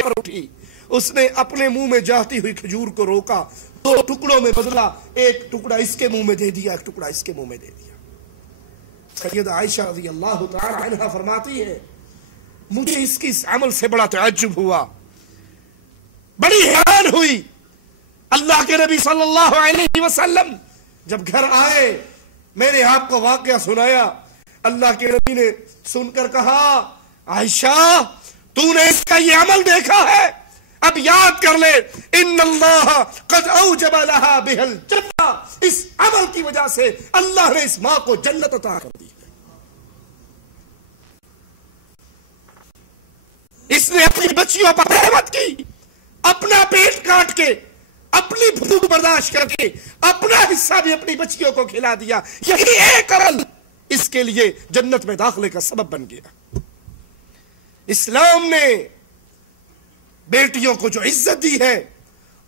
پر اٹھی، اس نے اپنے منہ میں جاتی ہوئی کھجور کو روکا، 2 ٹکڑوں میں بدلا، ایک ٹکڑا اس کے منہ میں دے دیا، ایک ٹکڑا اس کے منہ میں دے دیا۔ سیدہ عائشہ رضی اللہ تعالی عنہ فرماتی ہے مجھے اس کی اس عمل سے بڑا تعجب ہوا، بڑی حیران ہوئی۔ اللہ کے نبی صلی اللہ علیہ وسلم جب گھر آئے، میں نے آپ کو واقعہ سنایا، اللہ کے نبی نے سن کر کہا عائشہ تو نے اس کا یہ عمل دیکھا ہے، اب یاد کر لے ان اللہ قد اوجب لها بها الجنہ، اس عمل کی وجہ سے اللہ نے اس ماں کو جنت عطا کر دی۔ اس نے اپنی بچیوں پر رحمت کی، اپنا پیٹ کاٹ کے، اپنی بھوک برداشت کر کے، اپنا حصہ بھی اپنی بچیوں کو کھلا دیا۔ یہی ایک عمل اس کے لیے جنت میں داخلے کا سبب بن گیا۔ اسلام نے بیٹیوں کو جو عزت دی ہے،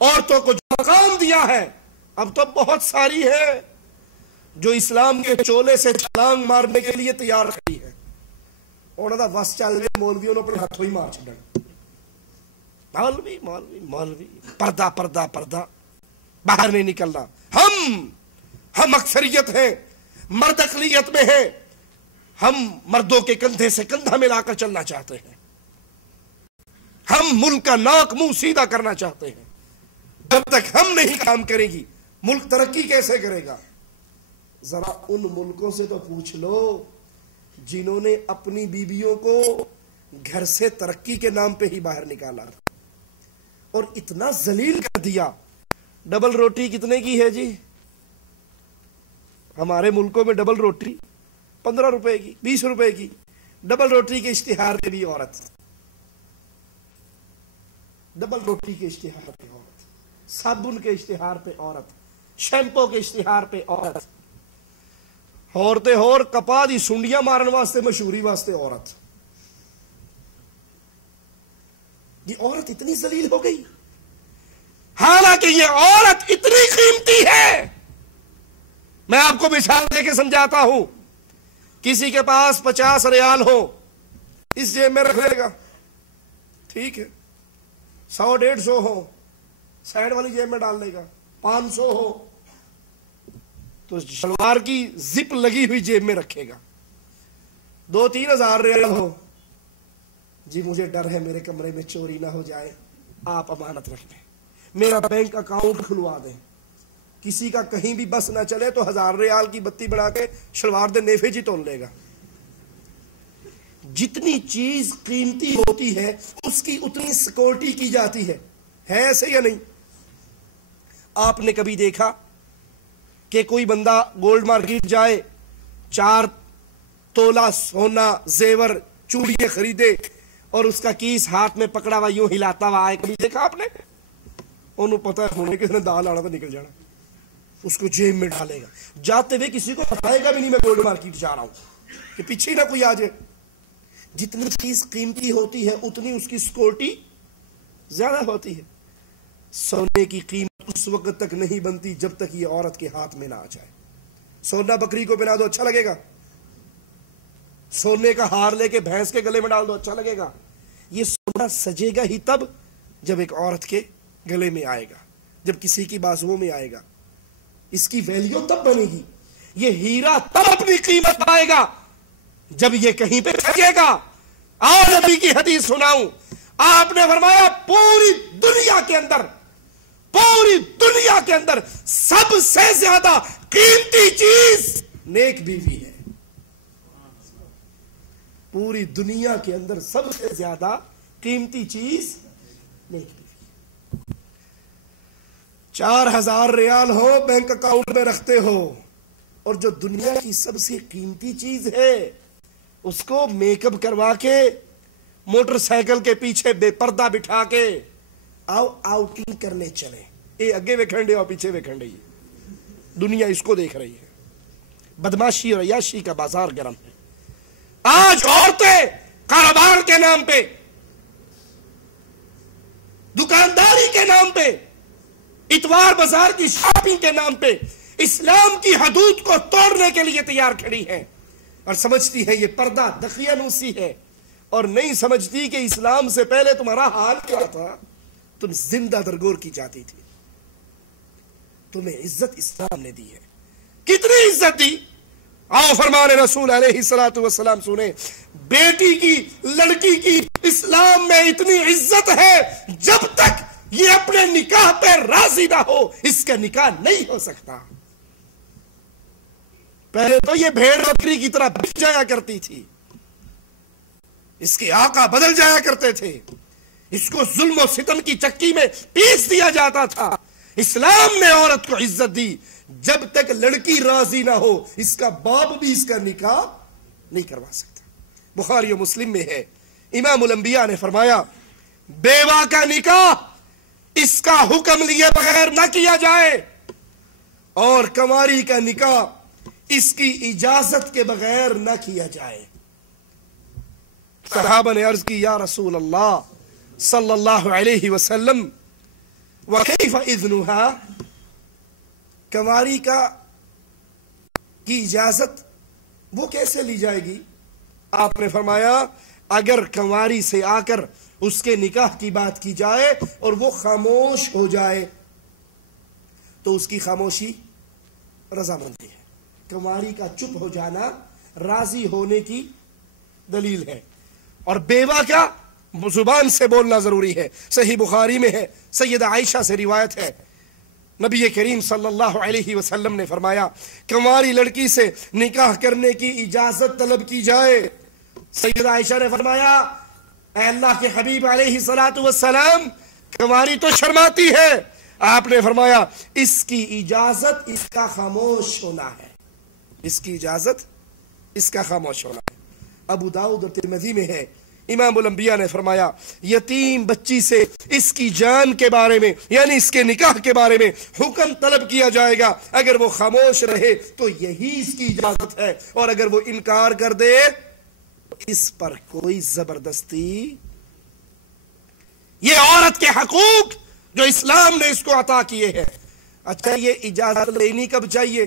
عورتوں کو جو مقام دیا ہے، اب تو بہت ساری ہے جو اسلام کے چولے سے چھلانگ مارنے کے لیے تیار کھڑی ہے۔ انہوں نے بس چل رہے مولویوں نے اپنے ہاتھوں ہی مار چھڑا، مولوی مولوی مولوی، پردہ پردہ پردہ، باہر نہیں نکلنا۔ ہم اکثریت ہیں، مرد اقلیت میں ہیں، ہم مردوں کے کندھے سے کندھا ملا کر چلنا چاہتے ہیں، ہم ملک کا ناک منہ سیدھا کرنا چاہتے ہیں۔ جب تک ہم نہیں کام کریں گی ملک ترقی کیسے کرے گا؟ ذرا ان ملکوں سے تو پوچھ لو جنہوں نے اپنی بیویوں کو گھر سے ترقی کے نام پہ ہی باہر نکالا اور اتنا ذلیل کر دیا۔ ڈبل روٹی کتنے کی ہے جی؟ ہمارے ملکوں میں ڈبل روٹی 15 روپے کی، 20 روپے کی۔ ڈبل روٹی کے اشتہار پہ بھی عورت، ڈبل روٹی کے اشتہار پہ عورت، صابن کے اشتہار پہ عورت، شیمپو کے اشتہار پہ عورت، عورتیں اور کپا دی سنڈیاں مارن واسطے مشہوری واسطے عورت۔ یہ عورت اتنی ذلیل ہو گئی، حالانکہ یہ عورت اتنی قیمتی ہے۔ میں آپ کو مثال دے کے سمجھاتا ہوں، کسی کے پاس 50 ریال ہو، اس جیب میں رکھ لے گا، ٹھیک ہے، 100-150 ہو سائیڈ والی جیب میں ڈال لے گا، 500 ہو تو شلوار کی زپ لگی ہوئی جیب میں رکھے گا، 2-3 ہزار ریال ہو، جی مجھے ڈر ہے میرے کمرے میں چوری نہ ہو جائے، آپ امانت رکھ لیں، میرا بینک اکاؤنٹ کھلوا دیں، کسی کا کہیں بھی بس نہ چلے تو 1000 ریال کی بتی بڑھا کے شلوار دے نیفے جی تون لے گا۔ جتنی چیز قیمتی ہوتی ہے اس کی اتنی سیکورٹی کی جاتی ہے ایسے یا نہیں؟ آپ نے کبھی دیکھا کہ کوئی بندہ گولڈ مارکیٹ جائے، 4 تولہ سونا زیور چوڑیاں خریدے اور اس کا کیس ہاتھ میں پکڑا ہوا یوں ہلاتا ہوا آئے؟ کبھی دیکھا آپ نے؟ انہوں پتہ ہے ہونے کس نے دال آنا تو نکل جانا، اس کو جیب میں ڈالے گا، جاتے ہوئے کسی کو بتائے گا بھی نہیں میں گولڈ مارکیٹ جا رہا ہوں کہ پیچھے نہ کوئی آ جائے۔ جتنی چیز قیمتی ہوتی ہے اتنی اس کی سیکورٹی زیادہ ہوتی ہے۔ سونے کی قیمت اس وقت تک نہیں بنتی جب تک یہ عورت کے ہاتھ میں نہ آ جائے۔ سونا بکری کو پہنا دو اچھا لگے گا، سونے کا ہار لے کے بھینس کے گلے میں ڈال دو اچھا لگے گا؟ یہ سونا سجے گا ہی تب جب ایک عورت کے گلے میں آئے گا، جب کسی کی بازوؤں میں آئے گا، اس کی ویلیو تب بنے گی۔ یہ ہیرا تب اپنی قیمت پائے گا جب یہ کہیں پہ پھینکے گا۔ آؤ نبی کی حدیث سناؤں، آپ نے فرمایا پوری دنیا کے اندر سب سے زیادہ قیمتی چیز نیک بیوی ہے۔ پوری دنیا کے اندر سب سے زیادہ قیمتی چیز نیک بیوی۔ 4000 ریال ہو بینک اکاؤنٹ میں رکھتے ہو، اور جو دنیا کی سب سے قیمتی چیز ہے اس کو میک اپ کروا کے موٹر سائیکل کے پیچھے بے پردہ بٹھا کے آؤ آؤٹنگ کرنے چلے، اے اگے ویکھن دے اور پیچھے ویکھن دے، دنیا اس کو دیکھ رہی ہے۔ بدماشی اور عیاشی کا بازار گرم ہے۔ آج عورتیں کاروبار کے نام پہ، دکانداری کے نام پہ، اتوار بازار کی شاپنگ کے نام پہ اسلام کی حدود کو توڑنے کے لیے تیار کھڑی ہیں اور سمجھتی ہے یہ پردہ دقیانوسی ہے اور نہیں سمجھتی کہ اسلام سے پہلے تمہارا حال کیا تھا، تم زندہ درگور کی جاتی تھی. تمہیں عزت اسلام نے دی ہے. کتنی عزت دی؟ آؤ فرمان رسول علیہ الصلوۃ والسلام سنیں. بیٹی کی، لڑکی کی اسلام میں اتنی عزت ہے، جب تک یہ اپنے نکاح پہ راضی نہ ہو اس کا نکاح نہیں ہو سکتا. پہلے تو یہ بھیڑ بکری کی طرح بک جایا کرتی تھی، اس کے آقا بدل جایا کرتے تھے، اس کو ظلم و ستم کی چکی میں پیس دیا جاتا تھا. اسلام نے عورت کو عزت دی. جب تک لڑکی راضی نہ ہو اس کا باپ بھی اس کا نکاح نہیں کروا سکتا. بخاری و مسلم میں ہے، امام الانبیاء نے فرمایا بیوہ کا نکاح اس کا حکم لیے بغیر نہ کیا جائے، اور کنواری کا نکاح اس کی اجازت کے بغیر نہ کیا جائے. صحابہ نے عرض کی یا رسول اللہ صلی اللہ علیہ وسلم وَكَيْفَ إِذْنُهَا، کنواری کی اجازت وہ کیسے لی جائے گی؟ آپ نے فرمایا اگر کنواری سے آ کر اس کے نکاح کی بات کی جائے اور وہ خاموش ہو جائے تو اس کی خاموشی رضامندی ہے. کنواری کا چپ ہو جانا راضی ہونے کی دلیل ہے، اور بیوہ کا زبان سے بولنا ضروری ہے. صحیح بخاری میں ہے، سیدہ عائشہ سے روایت ہے، نبی کریم صلی اللہ علیہ وسلم نے فرمایا کنواری لڑکی سے نکاح کرنے کی اجازت طلب کی جائے. سیدہ عائشہ نے فرمایا اے اللہ کے حبیب علیہ الصلوۃ والسلام، کنواری تو شرماتی ہے. آپ نے فرمایا اس کی اجازت اس کا خاموش ہونا ہے، اس کی اجازت اس کا خاموش ہونا ہے. ابو داؤد اور ترمذی میں ہے، امام الانبیاء نے فرمایا یتیم بچی سے اس کی جان کے بارے میں یعنی اس کے نکاح کے بارے میں حکم طلب کیا جائے گا. اگر وہ خاموش رہے تو یہی اس کی اجازت ہے، اور اگر وہ انکار کر دے اس پر کوئی زبردستی. یہ عورت کے حقوق جو اسلام نے اس کو عطا کیے ہیں. اچھا یہ اجازت لینی کب چاہیے؟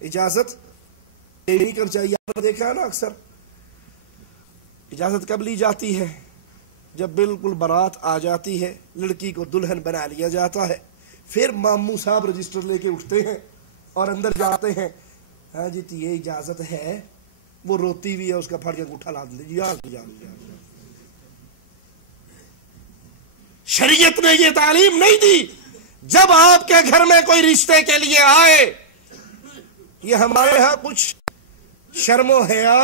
اجازت لینی کب چاہیے؟ آپ نے دیکھا نا اکثر اجازت کب لی جاتی ہے؟ جب بالکل بارات آ جاتی ہے، لڑکی کو دلہن بنا لیا جاتا ہے، پھر ماموں صاحب رجسٹر لے کے اٹھتے ہیں اور اندر جاتے ہیں. ہاں جی تو یہ اجازت ہے. وہ روتی بھی ہے، اس کا پھڑ کے انگوٹھا لا دیں. شریعت نے یہ تعلیم نہیں دی. جب آپ کے گھر میں کوئی رشتے کے لیے آئے، یہ ہمارے ہاں کچھ شرم و حیا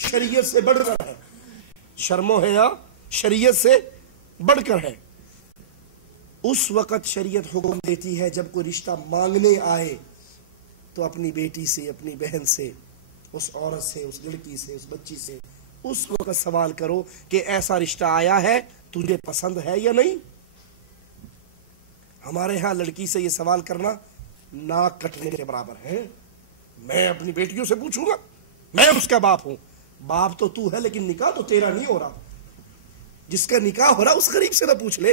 شریعت سے بڑھ کر ہے، شرم و حیا شریعت سے بڑھ کر ہے. اس وقت شریعت حکم دیتی ہے جب کوئی رشتہ مانگنے آئے تو اپنی بیٹی سے، اپنی بہن سے، اس عورت سے، اس لڑکی سے، اس بچی سے اس وقت سوال کرو کہ ایسا رشتہ آیا ہے، تجھے پسند ہے یا نہیں. ہمارے ہاں لڑکی سے یہ سوال کرنا ناک کٹنے کے برابر ہے. میں اپنی بیٹیوں سے پوچھوں گا، میں اس کا باپ ہوں. باپ تو ہے لیکن نکاح تو تیرا نہیں ہو رہا. جس کا نکاح ہو رہا اس غریب سے نہ پوچھ لے،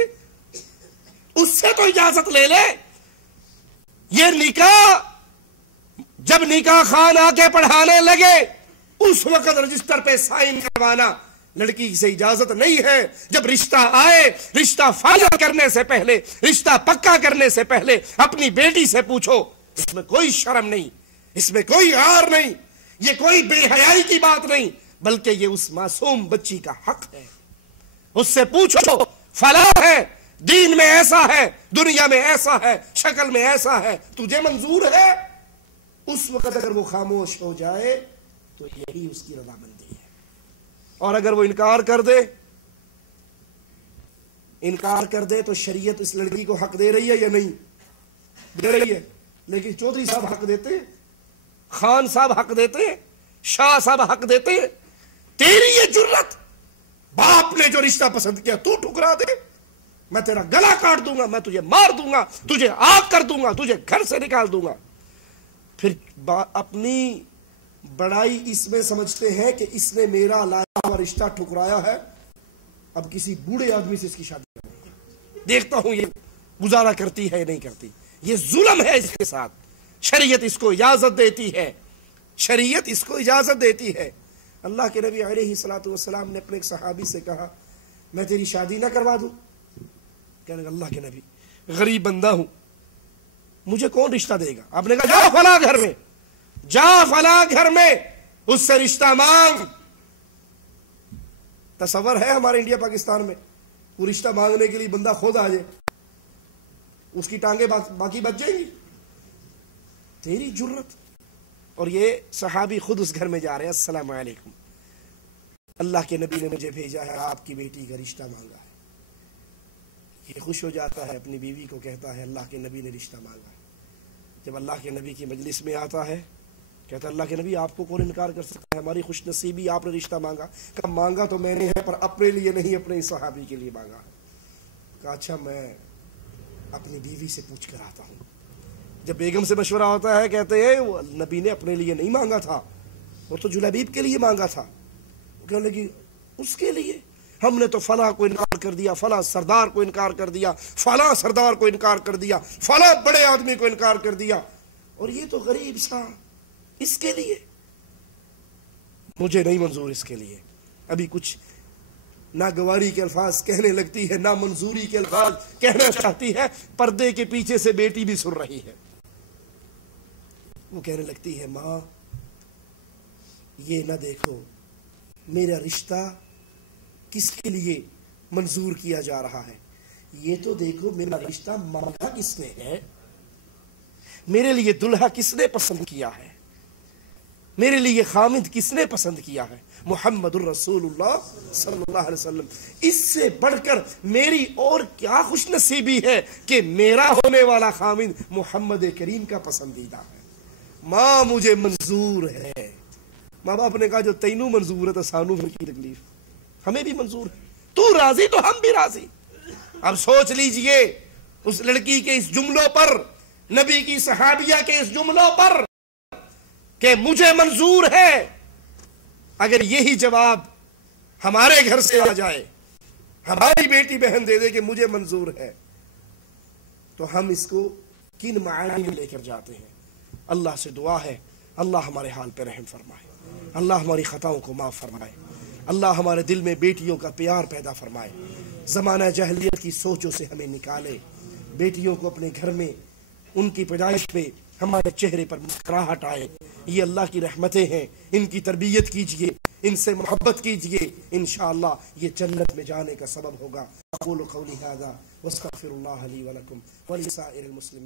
اس سے تو اجازت لے لے. یہ نکاح جب نکاح خان آ کے پڑھانے لگے اس وقت رجسٹر پہ سائن کروانا لڑکی سے اجازت نہیں ہے. جب رشتہ آئے، رشتہ فائنل کرنے سے پہلے، رشتہ پکا کرنے سے پہلے اپنی بیٹی سے پوچھو. اس میں کوئی شرم نہیں، اس میں کوئی عار نہیں، یہ کوئی بے حیائی کی بات نہیں، بلکہ یہ اس معصوم بچی کا حق ہے. اس سے پوچھو فلاں ہے، دین میں ایسا ہے، دنیا میں ایسا ہے، شکل میں ایسا ہے، تجھے منظور ہے؟ اس وقت اگر وہ خاموش ہو جائے تو یہی اس کی رضامندی ہے. اور اگر وہ انکار کر دے تو شریعت اس لڑکی کو حق دے رہی ہے یا نہیں دے رہی ہے؟ لیکن چودھری صاحب حق دیتے ہیں، خان صاحب حق دیتے ہیں، شاہ صاحب حق دیتے ہیں. تیری یہ جرت، باپ نے جو رشتہ پسند کیا تو ٹھکرا دے، میں تیرا گلا کاٹ دوں گا، میں تجھے مار دوں گا، تجھے آگ کر دوں گا، تجھے گھر سے نکال دوں گا. پھر اپنی بڑائی اس میں سمجھتے ہیں کہ اس نے میرا لایا ہوا رشتہ ٹھکرایا ہے، اب کسی بوڑھے آدمی سے اس کی شادی کرنی ہے، دیکھتا ہوں یہ گزارا کرتی ہے یا نہیں کرتی. یہ ظلم ہے اس کے ساتھ. شریعت اس کو اجازت دیتی ہے، شریعت اس کو اجازت دیتی ہے. اللہ کے نبی علیہ الصلوۃ والسلام نے اپنے ایک صحابی سے کہا میں تیری شادی نہ کروا دوں؟ کہنے لگا اللہ کے نبی غریب بندہ ہوں، مجھے کون رشتہ دے گا؟ آپ نے کہا جا فلاں گھر میں، جا فلاں گھر میں اس سے رشتہ مانگ۔ تصور ہے ہمارے انڈیا پاکستان میں وہ رشتہ مانگنے کے لیے بندہ خود آ جائے، اس کی ٹانگیں باقی بچ جائیں گی؟ تیری جرت۔ اور یہ صحابی خود اس گھر میں جا رہے ہیں، السلام علیکم، اللہ کے نبی نے مجھے بھیجا ہے، آپ کی بیٹی کا رشتہ مانگا ہے۔ یہ خوش ہو جاتا ہے، اپنی بیوی کو کہتا ہے اللہ کے نبی نے رشتہ مانگا ہے۔ جب اللہ کے نبی کی مجلس میں آتا ہے کہتا ہے اللہ کے نبی آپ کو کون انکار کر سکتا ہے، ہماری خوش نصیبی آپ نے رشتہ مانگا۔ کہا مانگا تو میں نے ہے پر اپنے لیے نہیں، اپنے صحابی کے لیے مانگا۔ کہا اچھا میں اپنی بیوی سے پوچھ کر آتا ہوں۔ جب بیگم سے مشورہ ہوتا ہے کہتے ہیں وہ نبی نے اپنے لیے نہیں مانگا تھا، وہ تو جلیبیب کے لیے مانگا تھا۔ کہنے لگی اس کے لیے ہم نے تو فلاں کو انکار کر دیا، فلاں سردار کو انکار کر دیا، فلاں سردار کو انکار کر دیا، فلاں بڑے آدمی کو انکار کر دیا، اور یہ تو غریب سا اس کے لیے مجھے نہیں منظور، اس کے لیے ابھی کچھ ناگواری کے الفاظ کہنے لگتی ہے، نا منظوری کے الفاظ کہنا چاہتی ہے، پردے کے پیچھے سے بیٹی بھی سن رہی ہے۔ وہ کہنے لگتی ہے ماں یہ نہ دیکھو میرا رشتہ کس کے لیے منظور کیا جا رہا ہے، یہ تو دیکھو میرا رشتہ مانگا کس نے ہے، میرے لیے دلہا کس نے پسند کیا ہے، میرے لیے خامد کس نے پسند کیا ہے، محمد الرسول اللہ صلی اللہ علیہ وسلم۔ اس سے بڑھ کر میری اور کیا خوش نصیبی ہے کہ میرا ہونے والا خامد محمد کریم کا پسندیدہ ہے۔ ماں مجھے منظور ہے۔ ماں باپ نے کہا جو تینوں منظور ہے تو سانو پھر کی تکلیف، ہمیں بھی منظور ہے، تو راضی تو ہم بھی راضی۔ اب سوچ لیجئے اس لڑکی کے اس جملوں پر، نبی کی صحابیہ کے اس جملوں پر کہ مجھے منظور ہے، اگر یہی جواب ہمارے گھر سے آ جائے، ہماری بیٹی بہن دے دے کہ مجھے منظور ہے، تو ہم اس کو کن معانی میں لے کر جاتے ہیں۔ اللہ سے دعا ہے اللہ ہمارے حال پہ رحم فرمائے، اللہ ہماری خطاؤں کو معاف فرمائے، اللہ ہمارے دل میں بیٹیوں کا پیار پیدا فرمائے، زمانہ جاہلیت کی سوچوں سے ہمیں نکالے، بیٹیوں کو اپنے گھر میں ان کی پیدائش پہ ہمارے چہرے پر مسکراہٹ آئے۔ یہ اللہ کی رحمتیں ہیں، ان کی تربیت کیجئے، ان سے محبت کیجئے، انشاءاللہ یہ جنت میں جانے کا سبب ہوگا۔ اقول قولی ھذا واستغفر اللہ لی ولکم ولسائر المسلمین۔